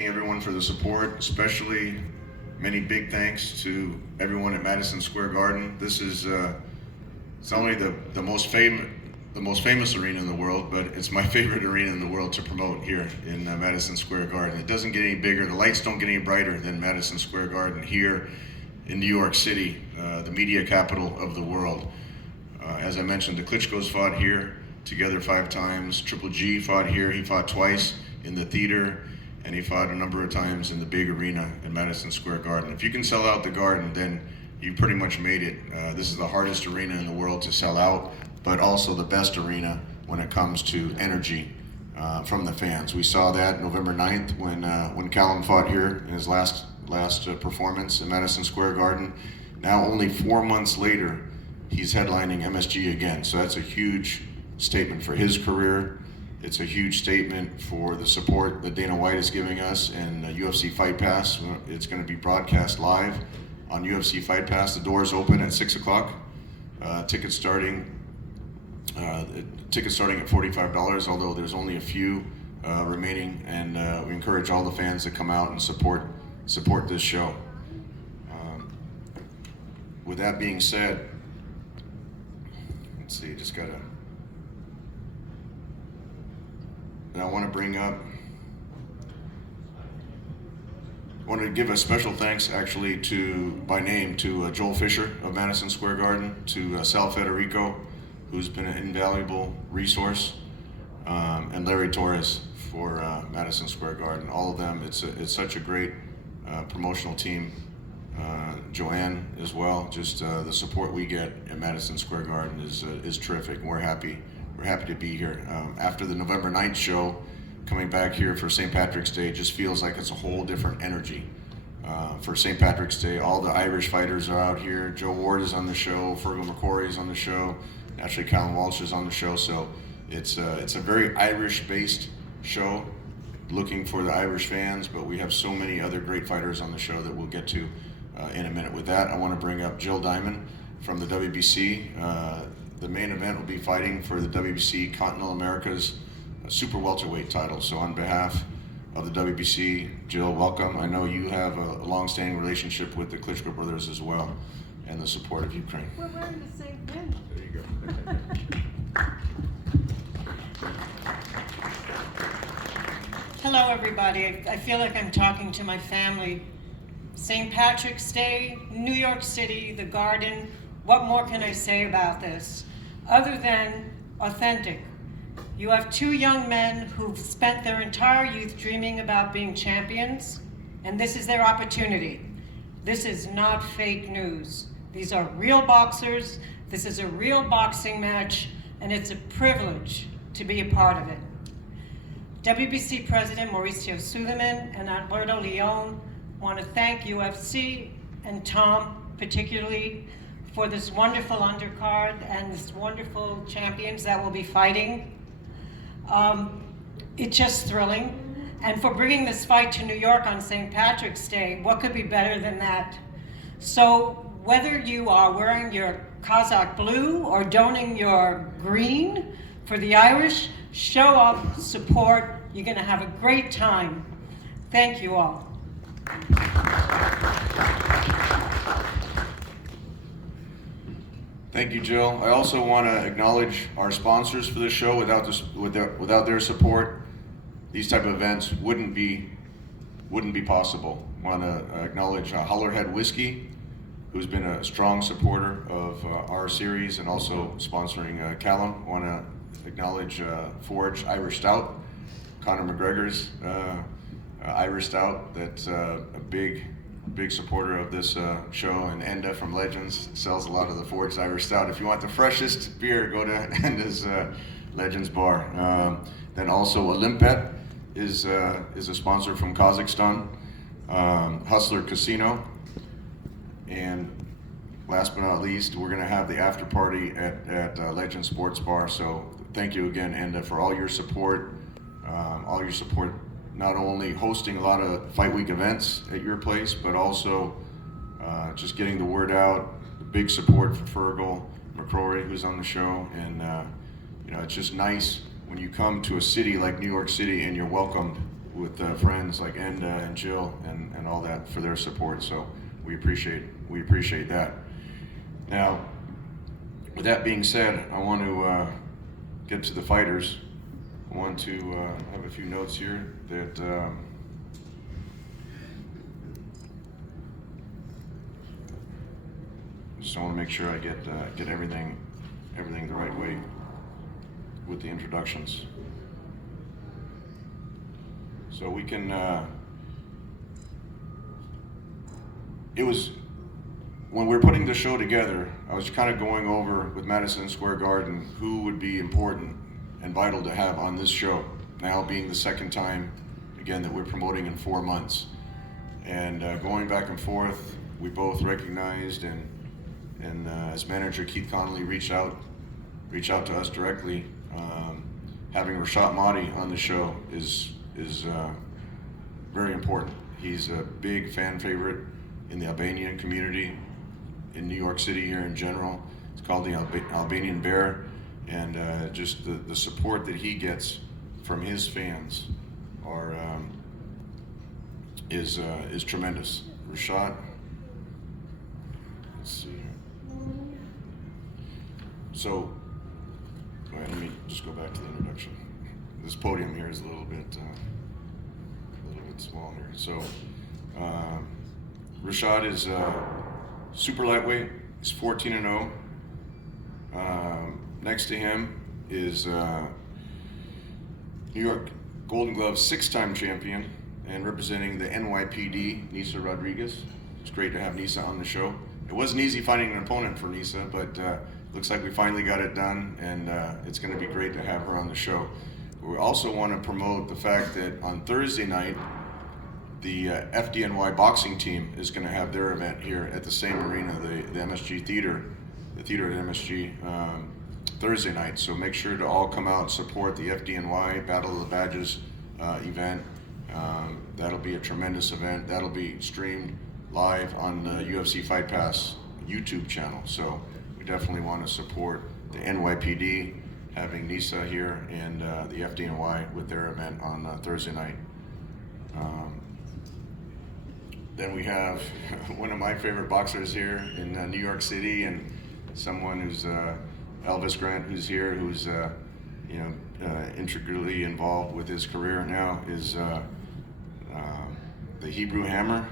Everyone for the support, especially many big thanks to everyone at Madison Square Garden. This is it's not only the most famous arena in the world, but it's my favorite arena in the world to promote here in Madison Square Garden. It doesn't get any bigger. The lights don't get any brighter than Madison Square Garden here in New York City, the media capital of the world. As I mentioned, the Klitschko's fought here together 5 times. Triple G fought here. He fought twice in the theater, and he fought a number of times in the big arena in Madison Square Garden. If you can sell out the Garden, then you pretty much made it. This is the hardest arena in the world to sell out, but also the best arena when it comes to energy from the fans. We saw that November 9th when Callum fought here in his last performance in Madison Square Garden. Now only 4 months later, he's headlining MSG again. So that's a huge statement for his career. It's a huge statement for the support that Dana White is giving us and UFC Fight Pass. It's going to be broadcast live on UFC Fight Pass. The doors open at 6 o'clock. Tickets starting at $45, although there's only a few remaining, and we encourage all the fans to come out and support this show. With that being said, let's see, and I want to give a special thanks actually by name to Joel Fisher of Madison Square Garden, to Sal Federico, who's been an invaluable resource, and Larry Torres for Madison Square Garden. All of them, it's such a great promotional team. Joanne as well. Just the support we get at Madison Square Garden is terrific. We're happy to be here. After the November 9th show, coming back here for St. Patrick's Day just feels like it's a whole different energy. For St. Patrick's Day, all the Irish fighters are out here. Joe Ward is on the show, Fergal McCrory is on the show, actually Callum Walsh is on the show, so it's a very Irish-based show, looking for the Irish fans, but we have so many other great fighters on the show that we'll get to in a minute. With that, I want to bring up Jill Diamond from the WBC. The main event will be fighting for the WBC Continental America's super welterweight title. So on behalf of the WBC, Jill, welcome. I know you have a long-standing relationship with the Klitschko brothers as well, and the support of Ukraine. We're wearing the same pin. There you go. Hello, everybody. I feel like I'm talking to my family. St. Patrick's Day, New York City, the Garden. What more can I say about this? Other than authentic. You have 2 young men who've spent their entire youth dreaming about being champions, and this is their opportunity. This is not fake news. These are real boxers. This is a real boxing match, and it's a privilege to be a part of it. WBC President Mauricio Suleiman and Alberto Leon want to thank UFC and Tom particularly for this wonderful undercard and this wonderful champions that will be fighting. It's just thrilling. And for bringing this fight to New York on St. Patrick's Day, what could be better than that? So whether you are wearing your Kazakh blue or donning your green for the Irish, show up, support. You're going to have a great time. Thank you all. Thank you, Jill. I also want to acknowledge our sponsors for the show. Without their support, these type of events wouldn't be possible. I want to acknowledge Hollerhead Whiskey, who's been a strong supporter of our series and also sponsoring Callum. I want to acknowledge Forge Irish Stout, Conor McGregor's Irish Stout. That's a big supporter of this show, and Enda from Legends sells a lot of the Forged Irish Stout. If you want the freshest beer, go to Enda's Legends Bar. Then also Olympet is a sponsor from Kazakhstan, Hustler Casino, and last but not least, we're going to have the after party at Legends Sports Bar. So thank you again, Enda, for all your support, not only hosting a lot of Fight Week events at your place, but also just getting the word out. Big support for Fergal McCrory, who's on the show, and it's just nice when you come to a city like New York City and you're welcomed friends like Enda and Jill and all that for their support. So we appreciate that. Now, with that being said, I want to get to the fighters. I want to have a few notes here that just want to make sure I get everything the right way with the introductions. So we can. It was when we were putting the show together. I was kind of going over with Madison Square Garden who would be important and vital to have on this show. Now being the second time again that we're promoting in 4 months, and going back and forth, we both recognized and as manager Keith Connolly reached out to us directly. Having Rashad Mahdi on the show is very important. He's a big fan favorite in the Albanian community in New York City here in general. It's called the Albanian Bear, and just the support that he gets from his fans is tremendous. Rashad, let's see here. So, all right, let me just go back to the introduction. This podium here is a little bit small here. So, Rashad is super lightweight. He's 14-0. Next to him is New York Golden Glove 6-time champion and representing the NYPD, Nisa Rodriguez. It's great to have Nisa on the show. It wasn't easy finding an opponent for Nisa, but looks like we finally got it done, and it's going to be great to have her on the show. We also want to promote the fact that on Thursday night, the FDNY boxing team is going to have their event here at the same arena, the MSG Theater, the theater at MSG, Thursday night. So make sure to all come out and support the FDNY Battle of the Badges event. That'll be a tremendous event. That'll be streamed live on the UFC Fight Pass YouTube channel. So we definitely want to support the NYPD, having Nisa here, and the FDNY with their event on Thursday night. Then we have one of my favorite boxers here in New York City, and someone who's Elvis Grant, who's here, who's integrally involved with his career now, is the Hebrew Hammer,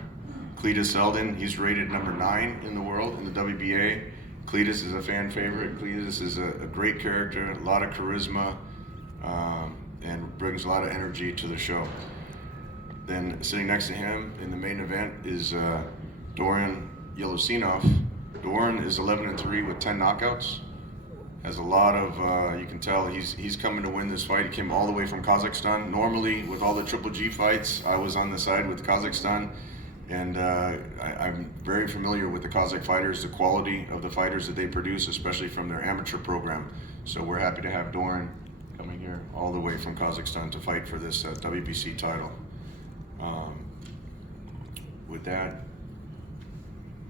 Cletus Selden. He's rated number 9 in the world in the WBA. Cletus is a fan favorite. Cletus is a great character, a lot of charisma, and brings a lot of energy to the show. Then sitting next to him in the main event is Dauren Yeleussinov. Dauren is 11-3 with 10 knockouts. Has a lot of, you can tell he's coming to win this fight. He came all the way from Kazakhstan. Normally, with all the Triple G fights, I was on the side with Kazakhstan, and I'm very familiar with the Kazakh fighters, the quality of the fighters that they produce, especially from their amateur program. So we're happy to have Dauren coming here all the way from Kazakhstan to fight for this WBC title. With that,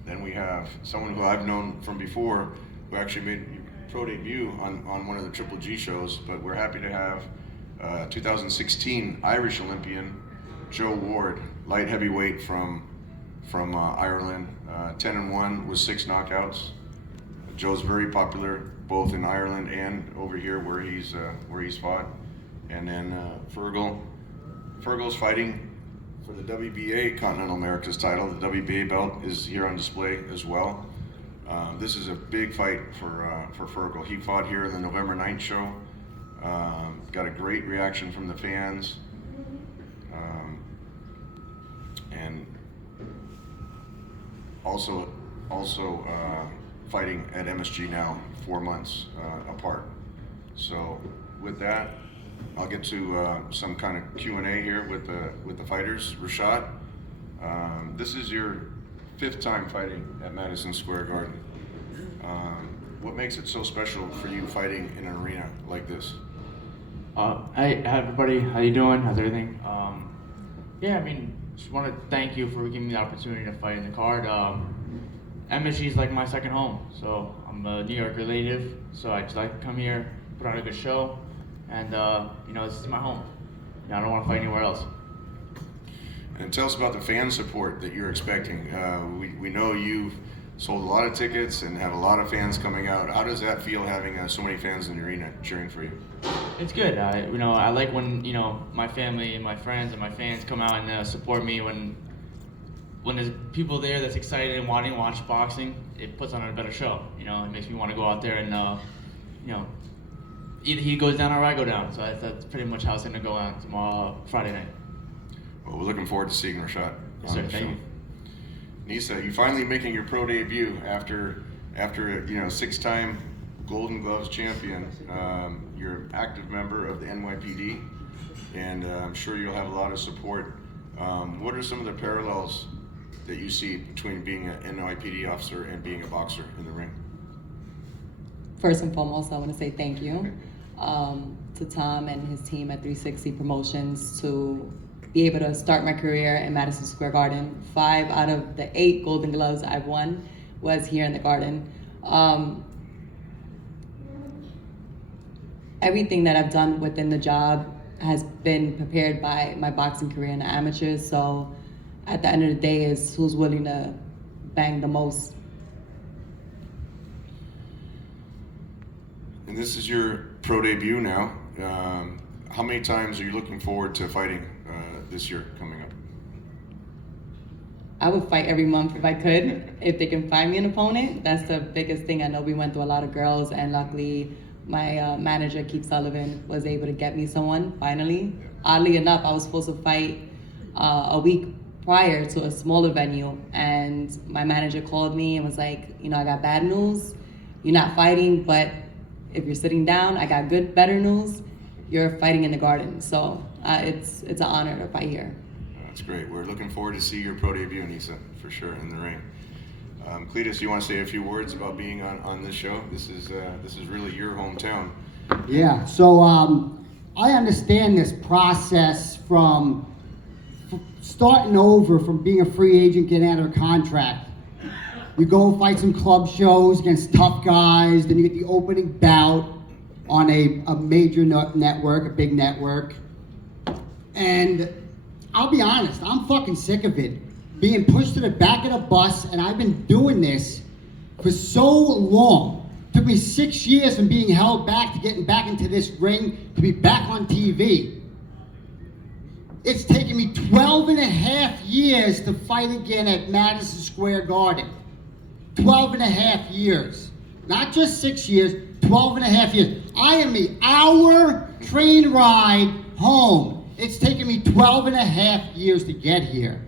then we have someone who I've known from before, who actually made pro debut on one of the Triple G shows, but we're happy to have 2016 Irish Olympian Joe Ward, light heavyweight from Ireland, 10-1 with 6 knockouts. Joe's very popular both in Ireland and over here where he's fought. And then Fergal's fighting for the WBA Continental Americas title. The WBA belt is here on display as well. This is a big fight for Fergal. He fought here in the November 9th show. Got a great reaction from the fans. And also fighting at MSG now, 4 months apart. So with that, I'll get to some kind of Q&A here with the fighters. Rashad, this is your 5th time fighting at Madison Square Garden. What makes it so special for you fighting in an arena like this? Hi everybody, how you doing? How's everything? Yeah, I mean, just want to thank you for giving me the opportunity to fight in the card. MSG is like my second home, so I'm a New Yorker native, so I just like to come here, put on a good show, and this is my home. I don't want to fight anywhere else. And tell us about the fan support that you're expecting. We know you've sold a lot of tickets and have a lot of fans coming out. How does that feel having so many fans in the arena cheering for you? It's good. I like when my family and my friends and my fans come out and support me when there's people there that's excited and wanting to watch boxing. It puts on a better show. It makes me want to go out there and either he goes down or I go down. So that's pretty much how it's going to go on tomorrow, Friday night. Well, we're looking forward to seeing Rashad. Yes, sir. Thank you. Nisa, you finally making your pro debut after 6-time Golden Gloves champion. You're an active member of the NYPD, and I'm sure you'll have a lot of support. What are some of the parallels that you see between being an NYPD officer and being a boxer in the ring? First and foremost, I want to say thank you to Tom and his team at 360 Promotions to be able to start my career in Madison Square Garden. 5 out of the 8 Golden Gloves I've won was here in the Garden. Everything that I've done within the job has been prepared by my boxing career in the amateurs, so at the end of the day is who's willing to bang the most. And this is your pro debut now. How many times are you looking forward to fighting this year coming up? I would fight every month if I could. If they can find me an opponent, that's the biggest thing. I know we went through a lot of girls, and luckily my manager, Keith Sullivan, was able to get me someone, finally. Oddly enough, I was supposed to fight a week prior to a smaller venue, and my manager called me and was like, I got bad news. You're not fighting, but if you're sitting down, I got better news. You're fighting in the Garden. So it's an honor to fight here. That's great. We're looking forward to see your pro debut, Nisa, for sure, in the ring. Cletus, you want to say a few words about being on this show? This is really your hometown. Yeah, so I understand this process from starting over, from being a free agent, getting out of a contract. You go fight some club shows against tough guys, then you get the opening bout on a major network, a big network. And I'll be honest, I'm fucking sick of it. Being pushed to the back of the bus, and I've been doing this for so long. It took me 6 years from being held back to getting back into this ring to be back on TV. It's taken me 12 and a half years to fight again at Madison Square Garden. 12 and a half years. Not just 6 years, 12 and a half years. I am an hour train ride home. It's taken me 12 and a half years to get here.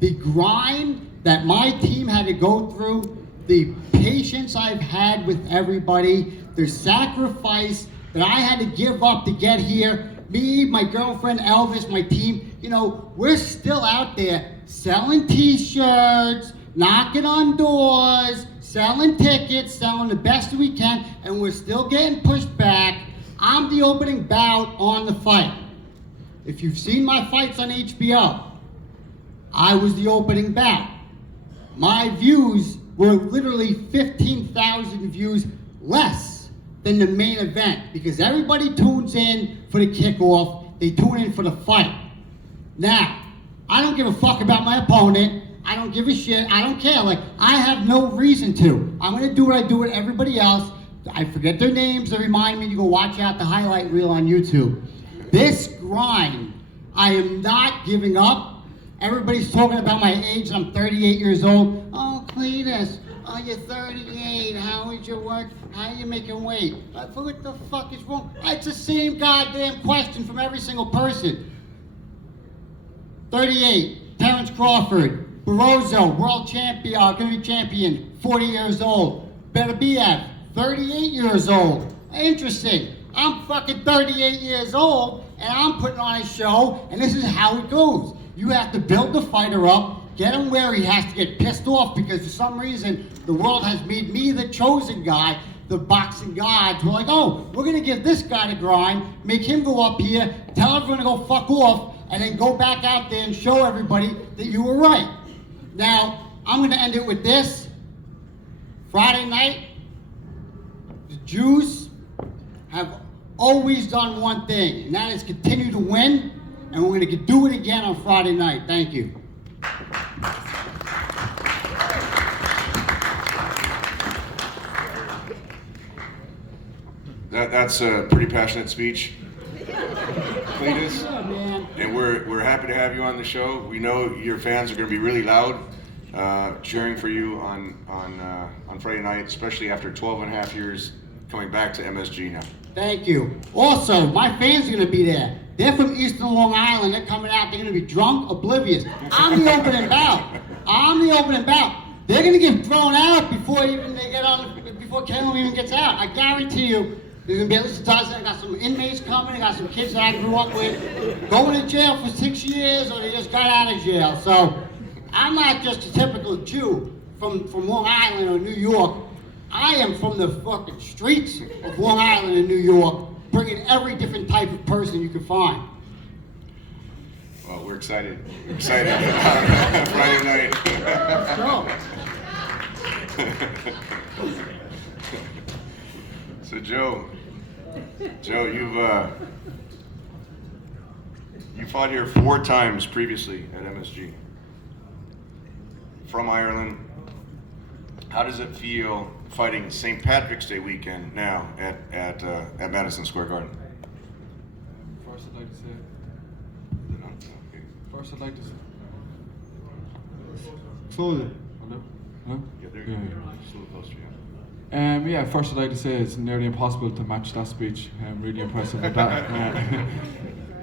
The grind that my team had to go through, the patience I've had with everybody, the sacrifice that I had to give up to get here, me, my girlfriend, Elvis, my team, we're still out there selling t-shirts, knocking on doors, selling tickets, selling the best we can, and we're still getting pushed back. I'm the opening bout on the fight. If you've seen my fights on HBO, I was the opening bout. My views were literally 15,000 views less than the main event because everybody tunes in for the kickoff, they tune in for the fight. Now, I don't give a fuck about my opponent. I don't give a shit. I don't care. I have no reason to. I'm going to do what I do with everybody else. I forget their names. They remind me to go watch out the highlight reel on YouTube. This grind, I am not giving up. Everybody's talking about my age. I'm 38 years old. Oh, Cletus, you're 38. How is your work? How are you making weight? What the fuck is wrong? It's the same goddamn question from every single person. 38, Terrence Crawford, Barroso, world champion, gonna be champion, 40 years old. Beterbiev, 38 years old. Interesting. I'm fucking 38 years old, and I'm putting on a show, and this is how it goes. You have to build the fighter up, get him where he has to get pissed off because for some reason the world has made me the chosen guy. The boxing gods were like, oh, we're going to give this guy to grind, make him go up here, tell everyone to go fuck off, and then go back out there and show everybody that you were right. Now, I'm going to end it with this. Friday night, the Jews have always done one thing, and that is continue to win. and we're gonna do it again on Friday night. Thank you. That's a pretty passionate speech, Cletus. Yeah, man. And we're happy to have you on the show. We know your fans are going to be really loud, cheering for you on Friday night, especially after 12 and a half years coming back to MSG now. Thank you. Also, my fans are gonna be there. They're from Eastern Long Island. They're coming out. They're gonna be drunk, oblivious. I'm the opening bout. They're gonna get thrown out before even they get on. Before Callum even gets out. I guarantee you. There's gonna be at least a dozen. I got some inmates coming. I got some kids that I grew up with, going to jail for 6 years, or they just got out of jail. So I'm not just a typical Jew from Long Island or New York. I am from the fucking streets of Long Island and New York, bringing every different type of person you can find. Well, we're excited. We're excited about Friday night. Let's go. So Joe, you fought here 4 times previously at MSG. From Ireland, how does it feel fighting St. Patrick's Day weekend now at Madison Square Garden? First, I'd like to say. First, I'd like to say. Hello. Huh? Yeah, there Yeah. you go. Just a little closer, yeah. Yeah, first I'd like to say it's nearly impossible to match that speech. Really impressive with that.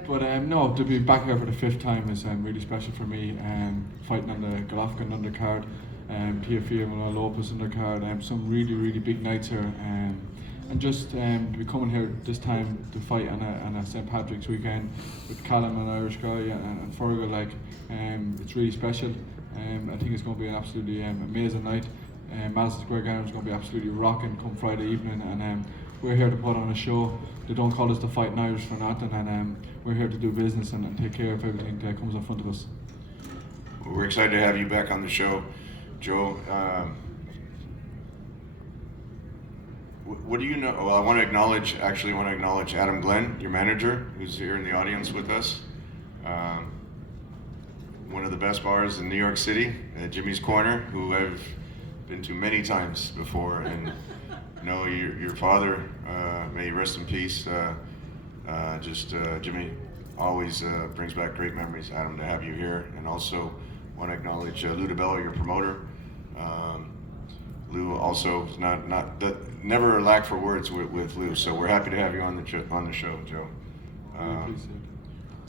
But no, to be back here for the 5th time is really special for me. Fighting on the Golovkin undercard, Teofimo and Lopez undercard, some really, really big nights here. And just to be coming here this time to fight on a St. Patrick's weekend with Callum, an Irish guy, and Fergal, it's really special. I think it's going to be an absolutely amazing night. Madison Square Garden is going to be absolutely rocking come Friday evening, and we're here to put on a show. They don't call us the Fighting Irish for nothing, and we're here to do business and take care of everything that comes in front of us. Well, we're excited to have you back on the show, Joe. What do you know? Well, I want to acknowledge Adam Glenn, your manager, who's here in the audience with us. One of the best bars in New York City, Jimmy's Corner, who I've been to many times before, and your father, may he rest in peace. Jimmy always brings back great memories. Adam, to have you here, and also want to acknowledge Lou DiBello, your promoter. Lou also is never lack for words with Lou, so we're happy to have you on the show, Joe.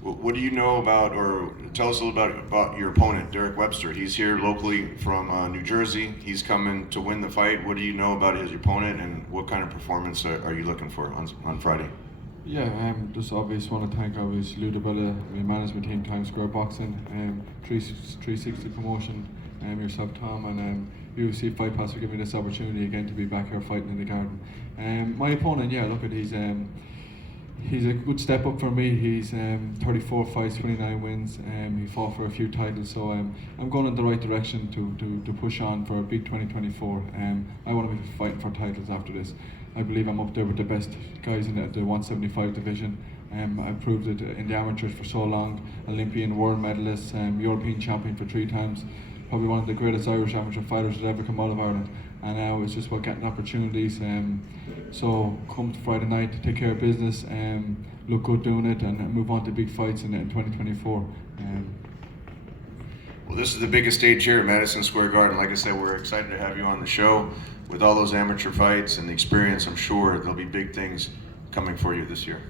What do you know about, or tell us a little about your opponent, Derek Webster? He's here locally from New Jersey. He's coming to win the fight. What do you know about his opponent, and what kind of performance are you looking for on Friday? Yeah, just obviously want to thank obviously Lou DiBello, my management team, Times Square Boxing, 360 Promotion, yourself, Tom, and UFC Fight Pass for giving me this opportunity again to be back here fighting in the garden. My opponent, he's a good step up for me. He's 34 fights, 29 wins. He fought for a few titles, so I'm going in the right direction to push on for a big 2024. I want to be fighting for titles after this. I believe I'm up there with the best guys in the 175 division. I've proved it in the amateurs for so long. Olympian, world medalist, European champion for 3 times. Probably one of the greatest Irish amateur fighters that ever come out of Ireland. And now it's just about getting opportunities. So come to Friday night, take care of business, look good doing it, and move on to big fights in 2024. Well, this is the biggest stage here at Madison Square Garden. Like I said, we're excited to have you on the show. With all those amateur fights and the experience, I'm sure there'll be big things coming for you this year.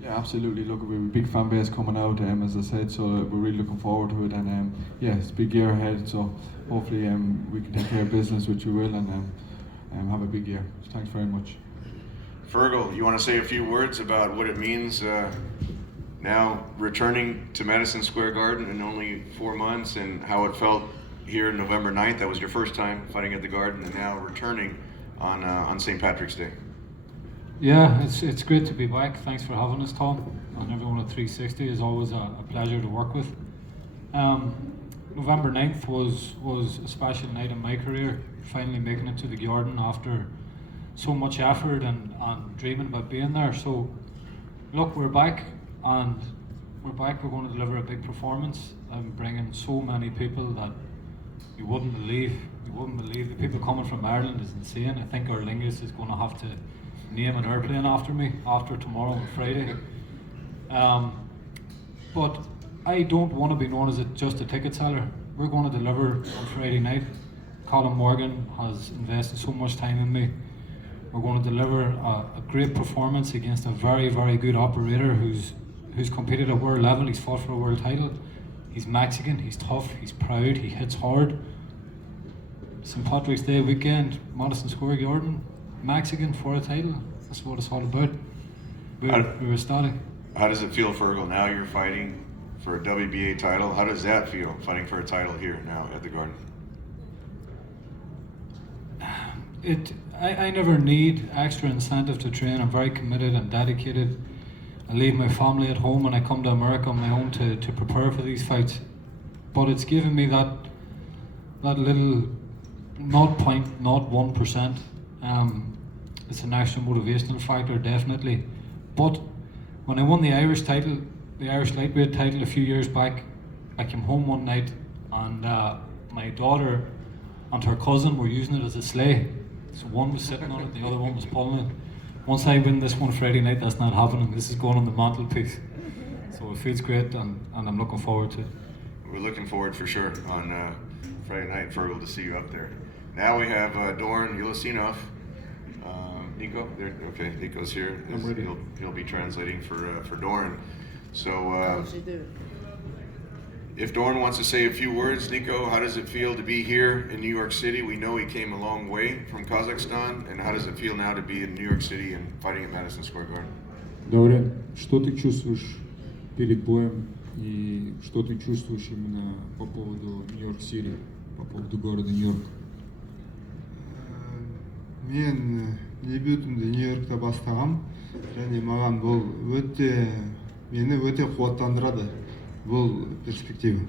Yeah, absolutely. Look, we have a big fan base coming out, as I said, so we're really looking forward to it. And it's a big year ahead, so hopefully we can take care of business, which we will, and have a big year. So thanks very much. Fergal, you want to say a few words about what it means now returning to Madison Square Garden in only 4 months, and how it felt here November 9th? That was your first time fighting at the Garden, and now returning on St. Patrick's Day. Yeah, it's great to be back. Thanks for having us, Tom, and everyone at 360. Is always a pleasure to work with. November 9th was a special night in my career, finally making it to the Garden after so much effort and dreaming about being there. So look, we're back, and we're back. We're going to deliver a big performance. I'm bringing so many people that you wouldn't believe. You wouldn't believe. The people coming from Ireland is insane. I think our linguist is going to have to name an airplane after me after tomorrow and Friday. But I don't want to be known as just a ticket seller. We're going to deliver on Friday night. Callum Morgan has invested so much time in me. We're going to deliver a great performance against a very, very good operator who's competed at world level. He's fought for a world title. He's Mexican, he's tough, he's proud, he hits hard. St. Patrick's Day weekend, Madison Square Garden, Mexican for a title. That's what it's all about. We're ecstatic. How does it feel, Fergal? Now you're fighting for a WBA title. How does that feel, fighting for a title here now at the Garden? I never need extra incentive to train. I'm very committed and dedicated. I leave my family at home and I come to America on my own to prepare for these fights. But it's given me that little 0.01%. It's an extra motivational factor, definitely. But when I won the Irish title, the Irish lightweight title a few years back, I came home one night and my daughter and her cousin were using it as a sleigh. So one was sitting on it, the other one was pulling it. Once I win this one Friday night, that's not happening. This is going on the mantelpiece. So it feels great and I'm looking forward to it. We're looking forward for sure on Friday night, Fergal, to see you up there. Now we have Dauren Yeleussinov. Nico, okay, Nico's here. I'm ready. He'll be translating for Dauren. So if Dauren wants to say a few words, Nico, how does it feel to be here in New York City? We know he came a long way from Kazakhstan, and how does it feel now to be in New York City and fighting at Madison Square Garden? Daurен, что ты чувствуешь перед боем и что ты чувствуешь именно по поводу Нью-Йорк-Сити, по поводу города Нью-Йорк? Мен дебютімді Нью-Йоркта бастағам және маған бұл мені өте қуаттандырады бұл перспектива.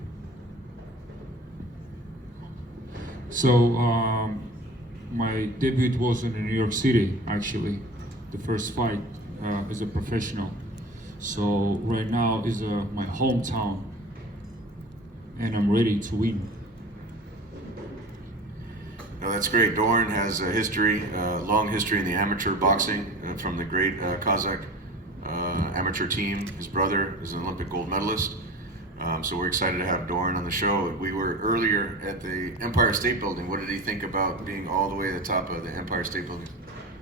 So, my debut was in New York City, actually, the first fight as a professional. So right now is my hometown, and I'm ready to win. No, that's great. Dauren has a history, long history in the amateur boxing from the great Kazakh amateur team. His brother is an Olympic gold medalist. So we're excited to have Dauren on the show. We were earlier at the Empire State Building. What did he think about being all the way at the top of the Empire State Building?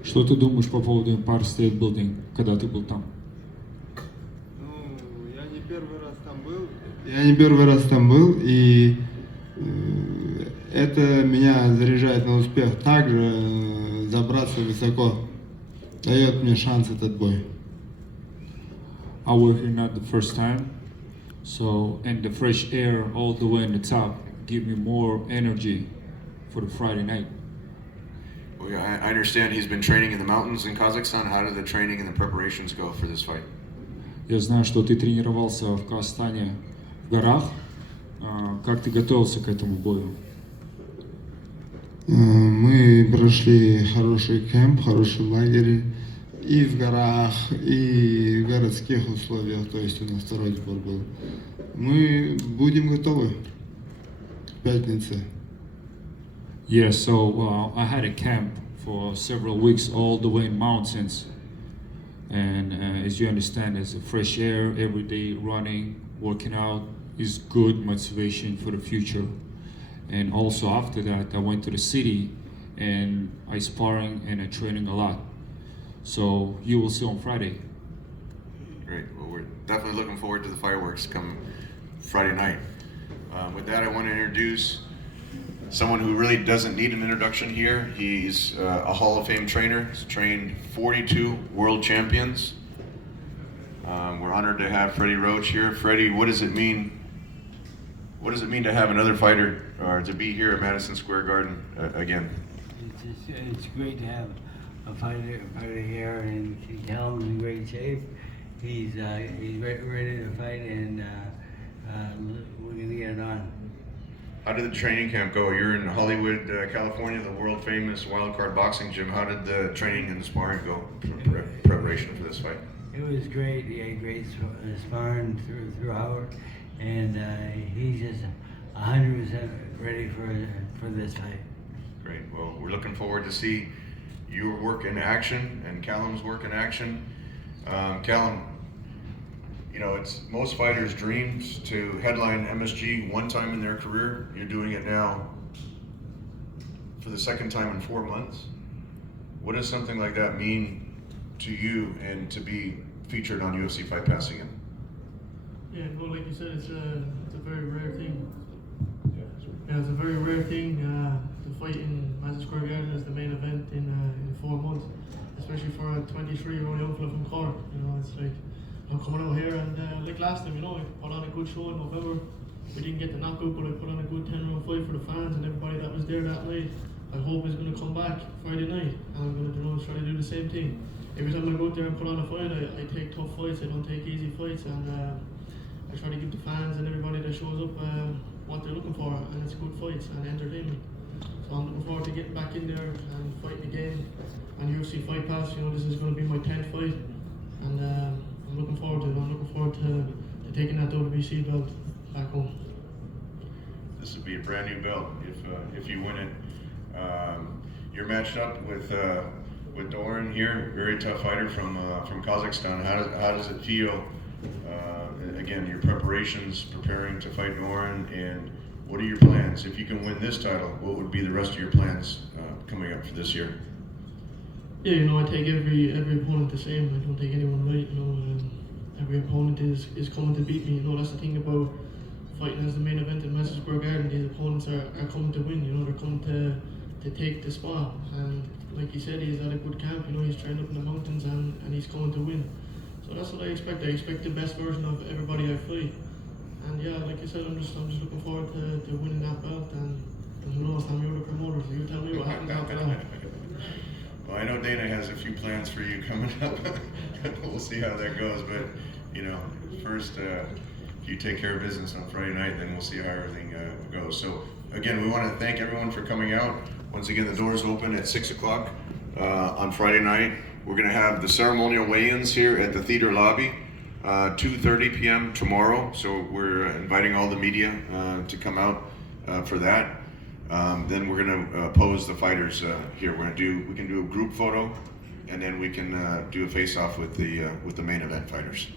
Что ты думаешь по поводу Empire State Building, когда ты был там? Я не первый раз там был, и это меня заряжает на успех. Также забраться высоко дает мне шанс этот бой. I were here not the first time, so and the fresh air all the way in the top give me more energy for the Friday night. Well, yeah, I understand he's been training in the mountains in Kazakhstan. How did the training and the preparations go for this fight? Я знаю, что ты тренировался в Казахстане в горах. Как ты готовился к этому бою? Мы прошли хороший кемп, хороший лагерь и в горах, и в городских условиях, то есть у нас второй сбор был. Мы будем готовы к пятнице. Yeah, so I had a camp for several weeks all the way in mountains. And as you understand, it's a fresh air, every day running, working out is good motivation for the future. And also after that, I went to the city and I sparring and I training a lot. So you will see on Friday. Great. Well, we're definitely looking forward to the fireworks come Friday night. With that, I want to introduce someone who really doesn't need an introduction here. He's a Hall of Fame trainer. He's trained 42 world champions. We're honored to have Freddie Roach here. Freddie, what does it mean? What does it mean to have another fighter or to be here at Madison Square Garden again? It's great to have a fighter here, and Callum's in great shape. He's ready to fight, and we're gonna get it on. How did the training camp go? You're in Hollywood, California, the world famous wildcard boxing gym. How did the training and the sparring go for preparation for this fight? it was great. He had great sparring throughout, and he's just 100% ready for this fight. Great. Well, we're looking forward to see your work in action and Callum's work in action. Callum, you know, it's most fighters' dreams to headline MSG one time in their career. You're doing it now for the second time in 4 months. What does something like that mean to you and to be featured on UFC Fight Pass again? Yeah, well, like you said, it's a very rare thing. Yeah, it's a very rare thing to fight in Madison Square Garden as the main event in 4 months, especially for a 23-year-old young fella from Cork. You know, it's like I'm coming out here and like last time, you know, I put on a good show in November. We didn't get the knockout, but I put on a good 10-round fight for the fans and everybody that was there that night. I hope is going to come back Friday night, and I'm going to try to do the same thing. Every time I go out there and put on a fight, I take tough fights. I don't take easy fights, and I try to give the fans and everybody that shows up what they're looking for, and it's good fights and entertainment. So I'm looking forward to getting back in there and fighting again on UFC Fight Pass. You know, this is going to be my 10th fight, and I'm looking forward to it. I'm looking forward to taking that WBC belt back home. This would be a brand new belt if you win it. You're matched up with Dauren here, very tough fighter from Kazakhstan. How does it feel? Again, your preparations, preparing to fight Dauren, and what are your plans? If you can win this title, what would be the rest of your plans coming up for this year? Yeah, you know, I take every opponent the same. I don't take anyone light. You know, every opponent is coming to beat me. You know, that's the thing about fighting as the main event in Madison Square Garden. These opponents are coming to win. You know, they're coming to take the spot. And like he said, he's at a good camp. You know, he's trained up in the mountains and he's coming to win. So that's what I expect. I expect the best version of everybody I fight. And yeah, like I said, I'm just looking forward to winning that belt. And who knows, I'm your promoter, so you tell me what happens after that. Well, I know Dana has a few plans for you coming up. We'll see how that goes. But you know, first, if you take care of business on Friday night, then we'll see how everything goes. So again, we want to thank everyone for coming out. Once again, the doors open at 6 o'clock on Friday night. We're going to have the ceremonial weigh-ins here at the theater lobby, 2:30 p.m. tomorrow. So we're inviting all the media to come out for that. Then we're going to pose the fighters here. We can do a group photo, and then we can do a face-off with the main event fighters.